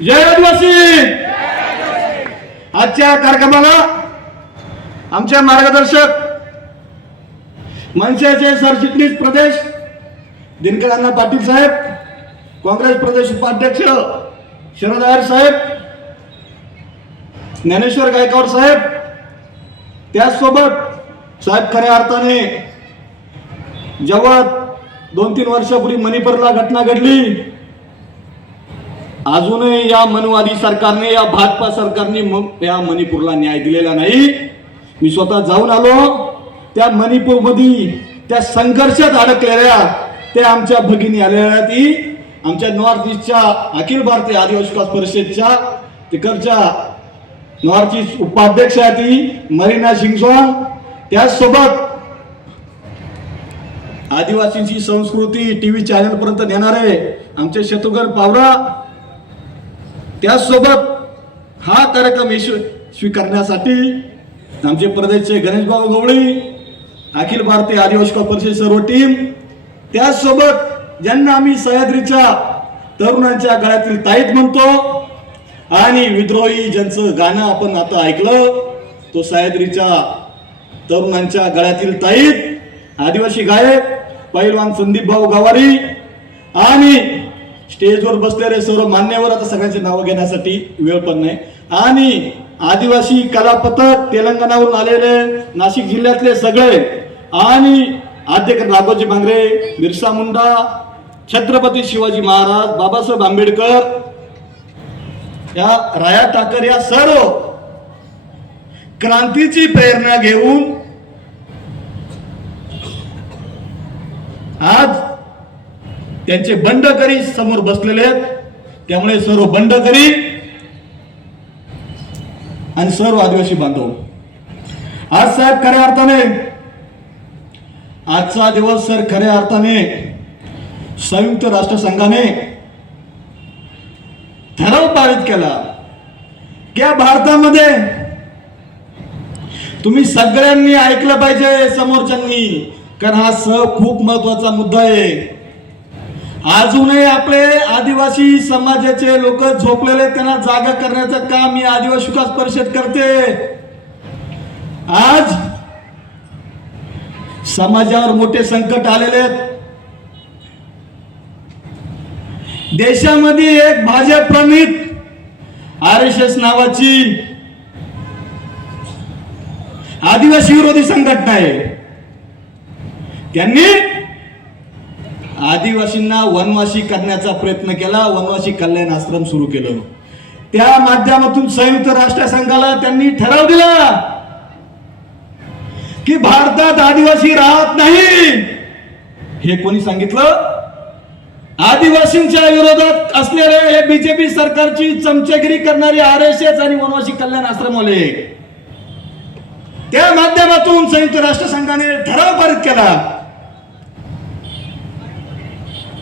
जय आदिवासी! आजच्या कार्यक्रमाला आमच्या मार्गदर्शक मनसेचे सरचिटणीस प्रदेश दिनकरांना पाटील साहेब काँग्रेस प्रदेश उपाध्यक्ष शरद अयर साहेब ज्ञानेश्वर गायकवाड साहेब त्याचसोबत साहेब खऱ्या अर्थाने जेव्हा दोन तीन वर्षापूर्वी मणिपूरला घटना घडली. अजूनही या मनवादी सरकारने या भाजपा सरकारने या मणिपूरला न्याय दिलेला नाही. मी स्वतः जाऊन आलो. त्या मणिपूरमध्ये त्या संघर्षात अडकलेल्या त्या आमच्या भगिनी आलेल्या ती आमच्या नॉर्थ ईस्टच्या अखिल भारतीय आदिवासी विकास परिषदच्या तिकडच्या नॉर्थ ईस्ट उपाध्यक्ष आहे ती मरीना शिंगसॉन. त्याचसोबत आदिवासींची संस्कृती टीव्ही चॅनल पर्यंत नेणारे आमचे शत्रुघ्न पावरा त्याचसोबत हा कार्यक्रम यशस्वी स्वीकारण्यासाठी आमचे प्रदेशचे गणेशबाबू गवळी अखिल भारतीय आदिवासी कॉ- परिषद सर्व टीम त्याचसोबत ज्यांना आम्ही सह्याद्रीच्या तरुणांच्या गळ्यातील ताईत म्हणतो आणि विद्रोही ज्यांचं गाणं आपण आता ऐकलं तो सह्याद्रीच्या तरुणांच्या गळ्यातील ताईत आदिवासी गायक पैलवान संदीप भाऊ गवारी आणि स्टेजवर बसलेले सर्व मान्यवर आता सगळ्यांची नावं घेण्यासाठी वेळ पण नाही. आणि आदिवासी कलापथक तेलंगणावरून आलेले नाशिक जिल्ह्यातले सगळे आणि अध्यक्ष राघोजी भांगरे बिरसा मुंडा छत्रपती शिवाजी महाराज बाबासाहेब आंबेडकर या राया ठाकर या सर्व क्रांतीची प्रेरणा घेऊन आज त्यांचे बंडकरी समोर बसलेले आहेत. त्यामुळे सर्व बंडकरी आणि सर्व आदिवासी बांधव. आज साहेब खऱ्या अर्थाने आजचा दिवस सर खऱ्या अर्थाने संयुक्त राष्ट्रसंघाने ठराव पारित केला की या भारतामध्ये तुम्ही सगळ्यांनी ऐकलं पाहिजे समोरच्यांनी कारण हा स खूप महत्त्वाचा मुद्दा आहे. अजूनही आपले आदिवासी समाजाचे लोक झोपलेले त्यांना जागा करण्याचं काम मी आदिवासी विकास परिषद करते. आज समाजावर मोठे संकट आलेले आहेत. देशामध्ये एक भाजप प्रमित आर एस एस नावाची आदिवासी विरोधी संघटना आहे. त्यांनी आदिवासींना वनवासी करण्याचा प्रयत्न केला. वनवासी कल्याण आश्रम सुरू केलं. त्या माध्यमातून संयुक्त राष्ट्र संघाला त्यांनी ठराव दिला की भारतात आदिवासी राहत नाही. हे कोणी सांगितलं? आदिवासींच्या विरोधात असलेले हे बीजेपी सरकारची चमचेगिरी करणारी आर एस एस आणि वनवासी कल्याण आश्रमवाले. त्या माध्यमातून संयुक्त राष्ट्र संघाने ठराव पारित केला.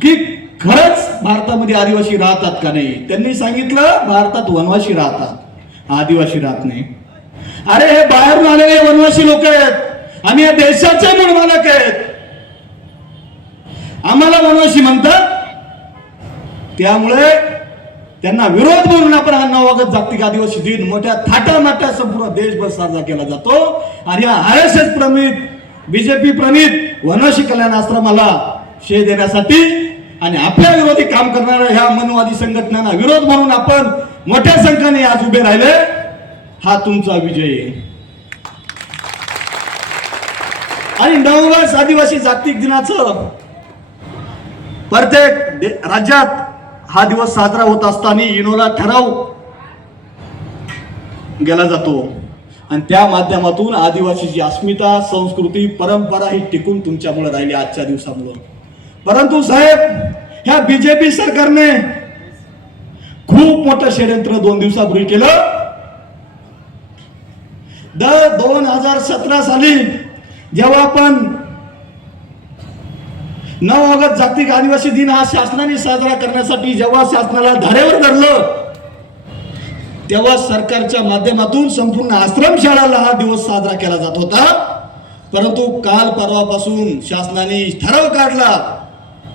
की खरंच भारतामध्ये आदिवासी राहतात का नाही? त्यांनी सांगितलं भारतात वनवासी राहतात. आदिवासी राहत नाही. अरे हे बाहेरून आलेले वनवासी लोक आहेत. आम्ही या देशाचे निर्माणक आहेत. आम्हाला वनवासी म्हणतात. त्यामुळे त्यांना विरोध म्हणून आपण हा नवागत जागतिक आदिवासी दिन मोठ्या थाटामाट्या संपूर्ण देशभर साजरा केला जातो. आणि या आर एस एस प्रमित बीजेपी प्रमित वनवासी कल्याण आश्रमाला शे देण्यासाठी आणि आपल्या विरोधी काम करणाऱ्या ह्या मनवादी संघटनांना विरोध म्हणून आपण मोठ्या संख्येने आज उभे राहिले. हा तुमचा विजय. आहे आणि नववास आदिवासी जागतिक दिनाचं प्रत्येक राज्यात हा दिवस साजरा होत असताना इनोला ठराव गेला जातो. आणि त्या माध्यमातून आदिवासीची अस्मिता संस्कृती परंपरा ही टिकून तुमच्यामुळे राहिली आजच्या दिवसामुळं. परंतु साहेब ह्या बीजेपी सरकारने खूप मोठं षडयंत्र दोन दिवसापूर्वी केलं. द दोन हजार सतरा साली जेव्हा आपण नऊ ऑगस्ट जागतिक आदिवासी दिन हा शासनाने साजरा करण्यासाठी जेव्हा शासनाला धारेवर धरलं तेव्हा सरकारच्या माध्यमातून संपूर्ण आश्रमशाळाला हा दिवस साजरा केला जात होता. परंतु काल परवापासून शासनाने ठराव काढला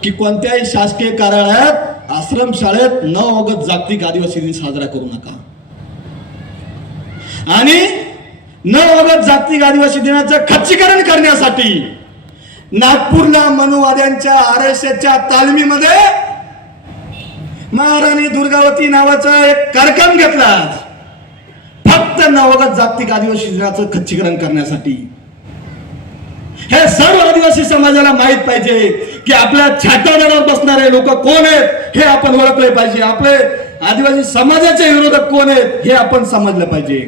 की कोणत्याही शासकीय कार्यालयात आश्रमशाळेत न ऑगस्ट जागतिक आदिवासी दिन साजरा करू नका. आणि न ऑगस्ट जागतिक आदिवासी दिनाचं खच्चीकरण करण्यासाठी नागपूरला मनुवाद्यांच्या आर एस एसच्या तालमीमध्ये महाराणी दुर्गावती नावाचा एक कार्यक्रम घेतला. फक्त नवगत जागतिक आदिवासी दिनाचं खच्चीकरण करण्यासाठी. हे सर्व आदिवासी समाजाला माहीत पाहिजे. की आपल्या छाताडावर बसणारे लोक कोण आहेत हे आपण ओळखले पाहिजे. आपले आदिवासी समाजाचे विरोधक कोण आहेत हे आपण समजलं पाहिजे.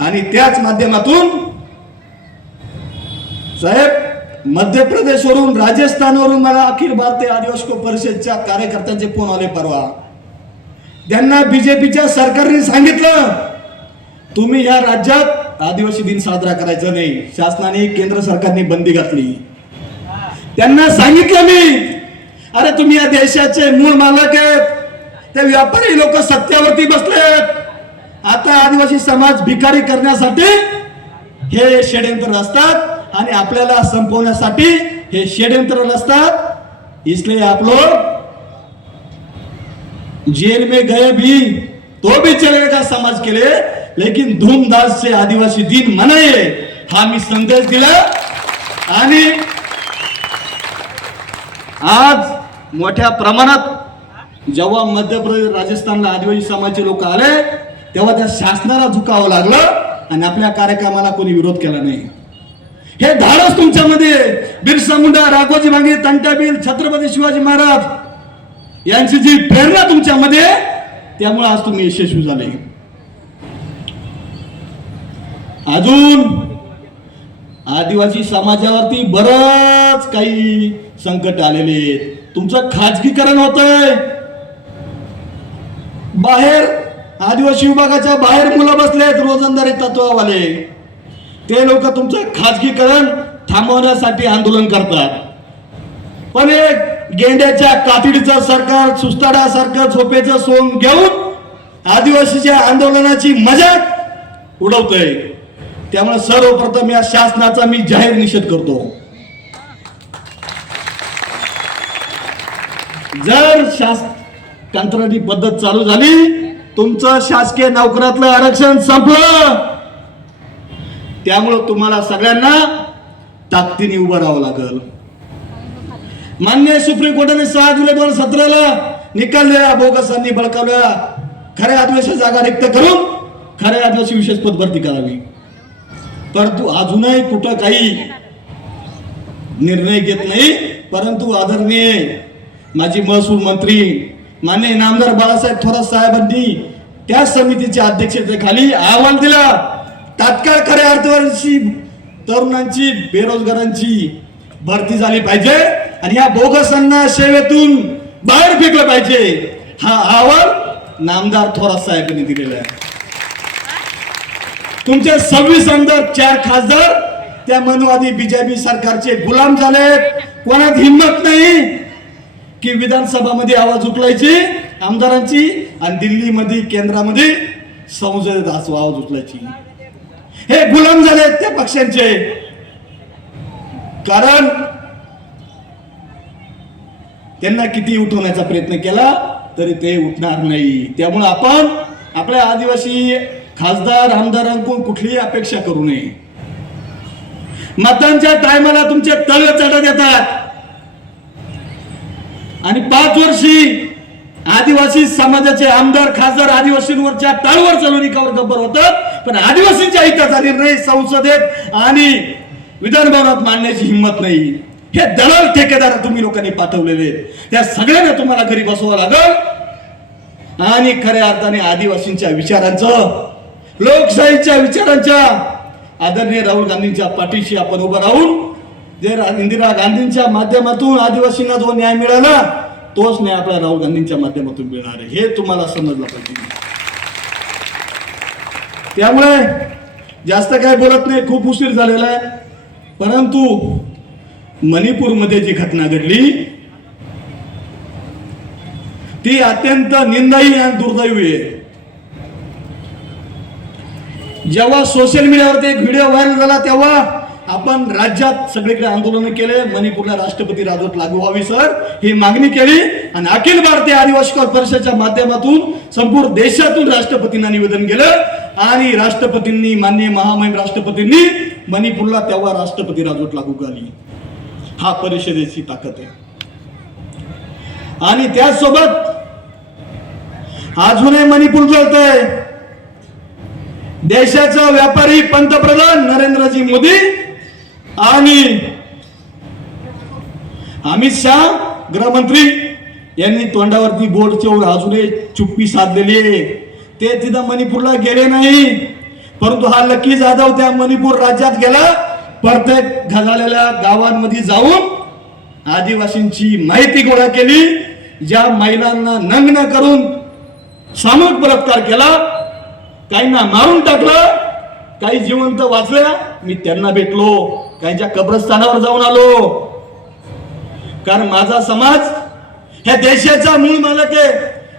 आणि त्याच माध्यमातून साहेब मध्य प्रदेशवरून राजस्थानवरून मला अखिल भारतीय आदिवासी परिषदच्या कार्यकर्त्यांचे फोन आले परवा. त्यांना बीजेपीच्या सरकारने सांगितलं तुम्ही या राज्यात आदिवासी दिन साजरा करायचा नाही. शासनाने केंद्र सरकारने बंदी घातली. त्यांना सांगितलं मी. अरे तुम्ही या देशाचे मूळ मालक आहेत. ते व्यापारी लोक सत्यावरती बसलेत. आता आदिवासी समाज भिकारी करण्यासाठी हे षडयंत्र रचतात आणि आपल्याला संपवण्यासाठी हे षडयंत्र रचतात. इसलिए आप लोग जेल में गए भी तो भी चलेगा समाज के लिए लेकिन धूमधाम से आदिवासी दिन मनाये हा मी संदेश दिला. आणि आज मोठ्या प्रमाणात जेव्हा मध्य प्रदेश राजस्थानला आदिवासी समाजाचे लोक आले तेव्हा त्या शासनाला झुकावं लागलं आणि आपल्या कार्यक्रमाला कोणी विरोध केला नाही. हे धाडस तुमच्यामध्ये. बिरसा मुंडा राघोजी भांगे तंटाबील छत्रपती शिवाजी महाराज यांची जी प्रेरणा तुमच्यामध्ये त्यामुळे आज तुम्ही यशस्वी झाले. अजून आदिवासी समाजावरती बरच काही संकट आलेले आहेत. तुमचं खाजगीकरण होतंय. बाहेर आदिवासी विभागाच्या बाहेर मुलं बसलेत रोजंदारी तत्वावाले. ते लोक तुमचं खाजगीकरण थांबवण्यासाठी आंदोलन करतात. पण एक गेंड्याच्या कातडीचं सरकार सुस्ताड्यासारखं झोपेचं सोंग घेऊन आदिवासीच्या आंदोलनाची मजा उडवतंय. त्यामुळे सर्वप्रथम या शासनाचा मी जाहीर निषेध करतो. जर शास कंत्राटी पद्धत चालू झाली तुमचं शासकीय नोकरातलं आरक्षण संपलं. त्यामुळं तुम्हाला सगळ्यांना ताकदीने उभं राहावं लागल. मान्य सुप्रीम कोर्टाने सहा जुलै दोन हजार सतराला निकाल दिला बोगसांनी बळकावल्या खऱ्या आदिवासी जागा रिक्त करून खऱ्या आदिवासी विशेष पद भरती करावी. परंतु अजूनही कुठं काही निर्णय घेत नाही परंतु आदरणीय माजी महसूल मंत्री मान्य नामदार बाळासाहेब थोरात साहेबांनी त्या समितीच्या अध्यक्षतेखाली अहवाल दिला. तात्काळ खऱ्या अर्थवर्षी तरुणांची बेरोजगारांची भरती झाली पाहिजे आणि या बोगसांना सेवेतून बाहेर फेकलं पाहिजे हा अहवाल नामदार थोरात साहेबांनी दिलेला आहे. तुमचे सव्वीस आमदार चार खासदार त्या मनवादी बीजेपी सरकारचे गुलाम झाले कोणात हिंमत नाही की विधानसभामध्ये आवाज उचलायची आमदारांची आणि दिल्लीमध्ये केंद्रामध्ये संसदेत आवाज उचलायची हे गुलाम झाले त्या पक्षांचे. कारण त्यांना किती उठवण्याचा प्रयत्न केला तरी ते उठणार नाही. त्यामुळे आपण आपल्या आदिवासी खासदार आमदारांकडून कुठलीही अपेक्षा करू नये. मतांच्या टायमाला तुमचे तळ चढत येतात. आणि पाच वर्षी आदिवासी समाजाचे आमदार खासदार आदिवासींवरच्या टाळवर चालवणीकावर गब्बर होतात. पण आदिवासींच्या हिताचा निर्णय संसदेत आणि विधानभवनात मांडण्याची हिंमत नाही. हे दलाल ठेकेदार तुम्ही लोकांनी पाठवलेले त्या सगळ्यांना तुम्हाला घरी बसवावं लागल. आणि खऱ्या अर्थाने आदिवासींच्या विचारांचं लोकशाहीच्या विचारांच्या आदरणीय राहुल गांधींच्या पाठीशी आपण उभं राहून जे रा- इंदिरा गांधींच्या माध्यमातून आदिवासींना जो न्याय मिळाला तोच न्याय आपल्या राहुल गांधींच्या माध्यमातून मिळणार आहे. हे तुम्हाला समजलं पाहिजे. त्यामुळे जास्त काय बोलत नाही खूप उशीर झालेला आहे. परंतु मणिपूरमध्ये जी घटना घडली ती अत्यंत निंदाई आणि दुर्दैवी आहे. जेव्हा सोशल मीडियावरती एक व्हिडिओ व्हायरल झाला तेव्हा आपण राज्यात सगळीकडे आंदोलन केले मणिपूरला राष्ट्रपती राजवट लागू व्हावी सर. ही मागणी केली आणि अखिल भारतीय आदिवासी परिषदेच्या माध्यमातून संपूर्ण देशातून राष्ट्रपतींना निवेदन केलं आणि राष्ट्रपतींनी माननीय महामहिम राष्ट्रपतींनी मणिपूरला तेव्हा राष्ट्रपती राजवट लागू केली. हा परिषदेची ताकद आहे. आणि त्याचसोबत अजूनही मणिपूर जळतंय. देशाचा व्यापारी पंतप्रधान नरेंद्रजी मोदी आणि अमित शहा गृहमंत्री यांनी तोंडावरती बोर्ड अजूनही चुप्पी साधलेली आहे. ते तिथं मणिपूरला गेले नाही. परंतु हा लकी जाधव त्या मणिपूर राज्यात गेला. प्रत्येक झालेल्या गावांमध्ये जाऊन आदिवासींची माहिती गोळा केली. ज्या महिलांना नग्न करून सामूहिक बलात्कार केला. काहींना मारून टाकलं. काही जिवंत वाचल्या. मी त्यांना भेटलो. त्यांच्या कब्रस्थानावर जाऊन आलो. कारण माझा समाज ह्या देशाचा मूळ मालक आहे.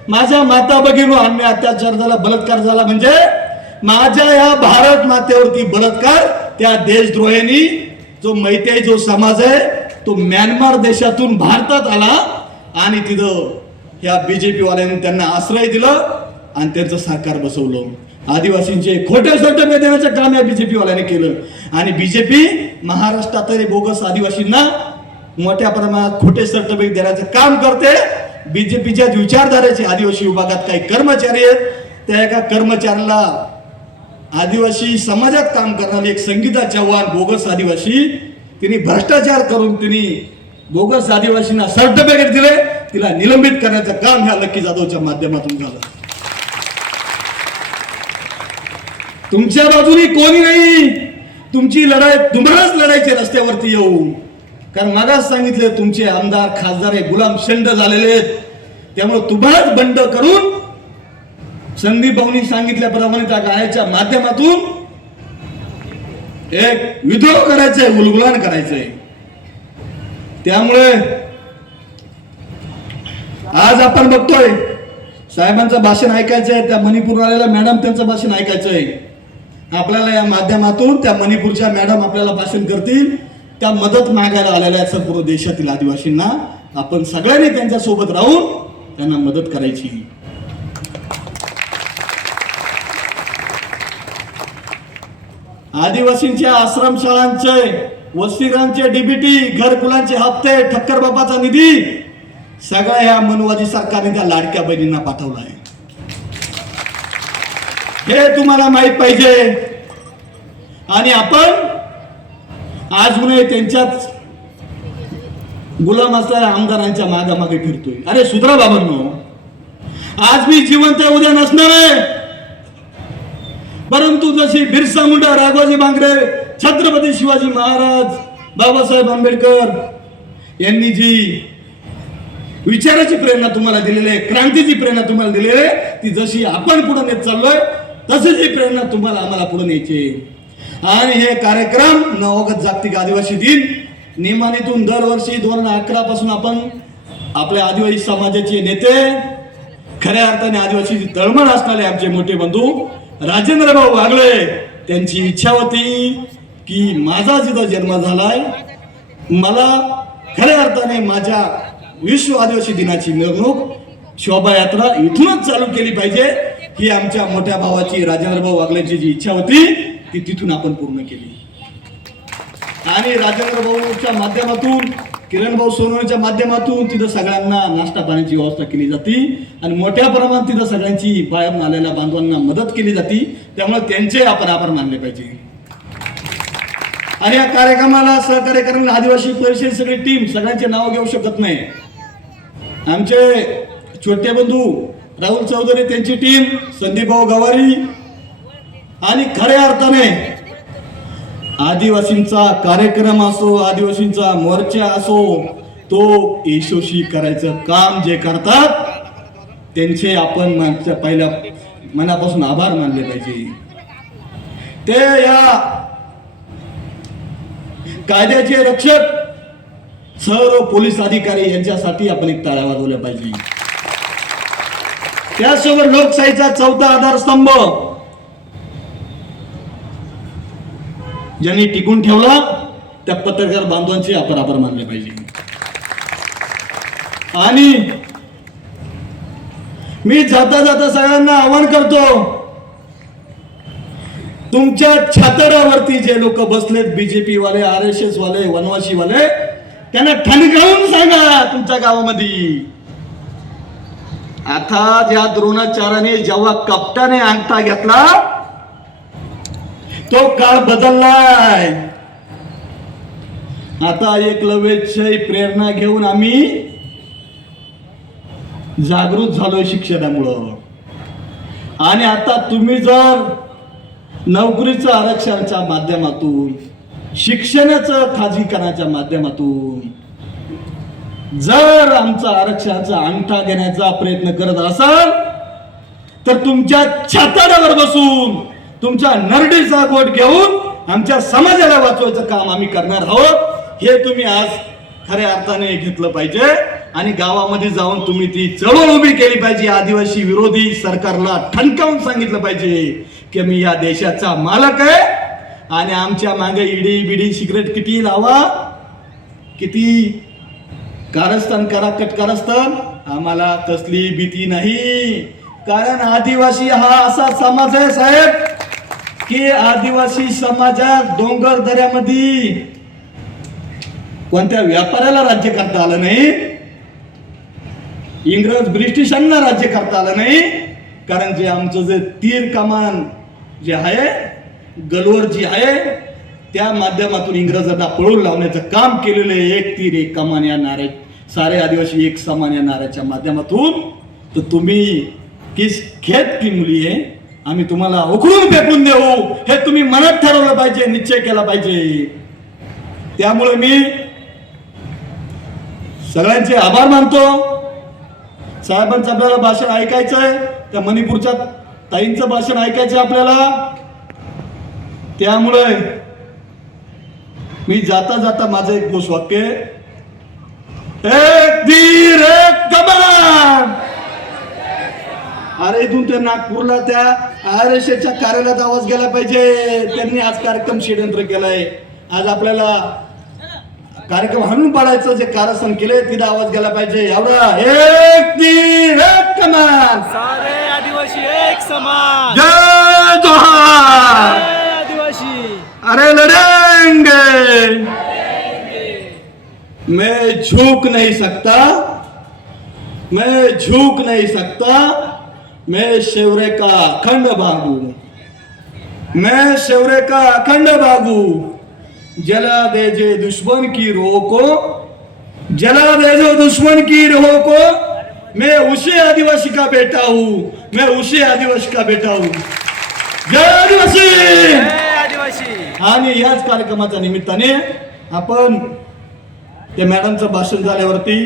माझ्या माता भगिनी अन्य अत्याचार झाला बलात्कार झाला म्हणजे माझ्या या भारत मातेवरती बलात्कार त्या देशद्रोह्यांनी जो मैत्याई जो समाज आहे तो म्यानमार देशातून भारतात आला आणि तिथं ह्या बीजेपी वाल्यांनी त्यांना आश्रय दिलं आणि त्यांचं सरकार बसवलं. आदिवासींचे खोटे सोटे देण्याचं काम या बीजेपी वाल्याने केलं. आणि बीजेपी महाराष्ट्रात तरी बोगस आदिवासींना मोठ्या प्रमाणात खोटे सर्टिफिकेट देण्याचं काम करते. बीजेपीच्या विचारधारेचे आदिवासी विभागात काही कर्मचारी आहेत. त्या एका कर्मचाऱ्याला आदिवासी समाजात काम करणारी एक संगीता चव्हाण बोगस आदिवासी तिने भ्रष्टाचार करून तिने बोगस आदिवासींना सर्टिफिकेट दिले. तिला निलंबित करण्याचं काम ह्या लक्की जाधवच्या माध्यमातून झालं. तुमच्या बाजूनी कोणी नाही. तुमची लढाई तुम्हालाच लढायचे रस्त्यावरती येऊन. कारण मागास सांगितले तुमचे आमदार खासदार हे गुलाम शंड झालेले आहेत. त्यामुळे तुम्हालाच बंड करून संदीप भाऊनी सांगितल्याप्रमाणे त्या गाण्याच्या माध्यमातून एक विद्रोह करायचंय उलगुलान करायचंय. त्यामुळे आज आपण बघतोय साहेबांचं भाषण ऐकायचंय त्या मणिपूर आलेल्या मॅडम त्यांचं भाषण ऐकायचंय. आपल्याला या माध्यमातून त्या मणिपूरच्या मॅडम आपल्याला भाषण करतील. त्या मदत मागायला आलेल्या आहेत संपूर्ण देशातील आदिवासींना. आपण सगळ्यांनी त्यांच्यासोबत राहून त्यांना मदत करायची. आदिवासींच्या आश्रमशाळांचे वसतिगृहांचे डीबीटी घरकुलांचे हप्ते ठक्कर बाबाचा निधी सगळ्या ह्या मनवादी सरकारने त्या लाडक्या बहिणींना पाठवला आहे. हे तुम्हाला माहीत पाहिजे. आणि आपण अजूनही त्यांच्याच गुलाम असणाऱ्या आमदारांच्या मागामागे फिरतोय. अरे सुधरा बाबांनो आज मी जिवंत उद्या नसणार आहे. परंतु जशी बिरसा मुंडा राघोजी बांगरे छत्रपती शिवाजी महाराज बाबासाहेब आंबेडकर यांनी जी विचाराची प्रेरणा तुम्हाला दिलेली आहे क्रांतीची प्रेरणा तुम्हाला दिलेली आहे ती जशी आपण पुढे नेत चाललोय तसेच ही प्रेरणा तुम्हाला आम्हाला पुढे न्यायची. आणि हे कार्यक्रम नवगत जागतिक आदिवासी दिन. नियमानीतून दरवर्षी दोन हजार अकरा पासून आपण आपल्या आदिवासी समाजाचे नेते खऱ्या अर्थाने आदिवासी तळमळ असणारे आमचे मोठे बंधू राजेंद्र भाऊ वागळे त्यांची इच्छा होती की माझा जिथं जन्म झालाय मला खऱ्या अर्थाने माझ्या विश्व आदिवासी दिनाची मिरवणूक शोभायात्रा इथूनच चालू केली पाहिजे. ही आमच्या मोठ्या भावाची राजेंद्र भाऊ वागलेची जी इच्छा होती ती तिथून आपण पूर्ण केली. आणि राजेंद्र भाऊच्या माध्यमातून किरण भाऊ सोनवणेच्या माध्यमातून तिथं सगळ्यांना नाश्ता पाण्याची व्यवस्था केली जाते आणि मोठ्या प्रमाणात तिथं सगळ्यांची बाहेरून आलेल्या बांधवांना मदत केली जाते. त्यामुळे त्यांचे आपण आभार मानले पाहिजे. आणि या कार्यक्रमाला सहकार्य करणारी आदिवासी परिषद सगळी टीम सगळ्यांचे नाव घेऊ शकत नाही. आमचे छोटे बंधू राहुल चौधरी त्यांची टीम संदीप भाऊ गवारी आणि खऱ्या अर्थाने आदिवासींचा कार्यक्रम असो आदिवासींचा मोर्चा असो तो यशस्वी करायचं काम जे करतात त्यांचे आपण मागच्या पहिल्या मनापासून आभार मानले पाहिजे. ते या कायद्याचे रक्षक सर्व पोलीस अधिकारी यांच्यासाठी आपण एक टाळ्या वाजवल्या पाहिजे. त्याचसोबत लोकशाहीचा चौथा आधारस्तंभ. ज्यांनी टिकून ठेवला त्या पत्रकार बांधवांचे आपण आभार मानले पाहिजे. आणि मी जाता जाता सगळ्यांना आवाहन करतो तुमच्या छातरावरती जे लोक बसलेत बीजेपी वाले आर एस एस वाले वनवासी वाले त्यांना ठणकावून सांगा तुमच्या गावामध्ये. आता ज्या द्रोणाचार्याने जेव्हा कपटाने अंगठा घेतला तो काळ बदललाय. आता एक एकलव्याची प्रेरणा घेऊन आम्ही जागृत झालोय शिक्षणामुळं. आणि आता तुम्ही जर नोकरीचं आरक्षणाच्या माध्यमातून शिक्षणाचं खाजगीकरणाच्या माध्यमातून जर आमचा आरक्षणाचा अंगठा घेण्याचा प्रयत्न करत असाल तर तुमच्या छाताडावर बसून तुमच्या नरडीचा गोट घेऊन आमच्या समाजाला वाचवायचं काम आम्ही करणार आहोत. हे तुम्ही आज खऱ्या अर्थाने घेतलं पाहिजे आणि गावामध्ये जाऊन तुम्ही ती चळवळ उभी केली पाहिजे. आदिवासी विरोधी सरकारला ठणकावून सांगितलं पाहिजे की मी या देशाचा मालक आहे आणि आमच्या मागे इडी बिडी सिगरेट किती लावा किती कारस्थान करा कटकारस्थान आम्हाला कसली भीती नाही. कारण आदिवासी हा असा समाज आहे साहेब की आदिवासी समाजात डोंगर दऱ्यामध्ये कोणत्या व्यापाऱ्याला राज्य करता आलं नाही? इंग्रज ब्रिटिशांना राज्य करता आलं नाही? कारण जे आमचं जे तीर कमान जे आहे गलवर जी आहे त्या माध्यमातून इंग्रजांना पळून लावण्याचं काम केलेलं आहे. एक तीर एक कमान या नारे सारे आदिवासी एक समान या नाऱ्याच्या माध्यमातून तर तुम्ही किस खेत की मुली आहे आम्ही तुम्हाला उकळून फेकून देऊ. हे तुम्ही मनात ठरवलं पाहिजे निश्चय केला पाहिजे. त्यामुळे मी सगळ्यांचे आभार मानतो. साहेबांचं आपल्याला भाषण ऐकायचं आहे त्या मणिपूरच्या ताईंचं भाषण ऐकायचं आहे आपल्याला. त्यामुळे मी जाता जाता माझं एक घोष वाक्य आहे. एक धीर एक कमान अरे इथून ते नागपूरला त्या आर एस कार्यालयात आवाज गेला पाहिजे. त्यांनी आज कार्यक्रम षडयंत्र केलाय. आज आपल्याला कार्यक्रम हाणून पाडायचं जे कारस्थान केलंय तिथं आवाज गेला पाहिजे. एवढा एक तीर एक कमान सारे आदिवासी एक समान! जय जोहार! आदिवासी! अरे लड़ेंगे मैं झुक नहीं सकता मैं झुक नहीं सकता मैं शेवरे का अखंड बागू मैं शेवरे का अखंड बागू जला दे जे दुश्मन की रोह को जला दे जो दुश्मन की रोह को मैं उसी आदिवासी का बेटा हूँ मैं उसी आदिवासी का बेटा हूँ। जय आदिवासी! आदिवासी! आणि याच कार्यक्रमाच्या निमित्ताने आपण त्या मॅडमचं भाषण झाल्यावरती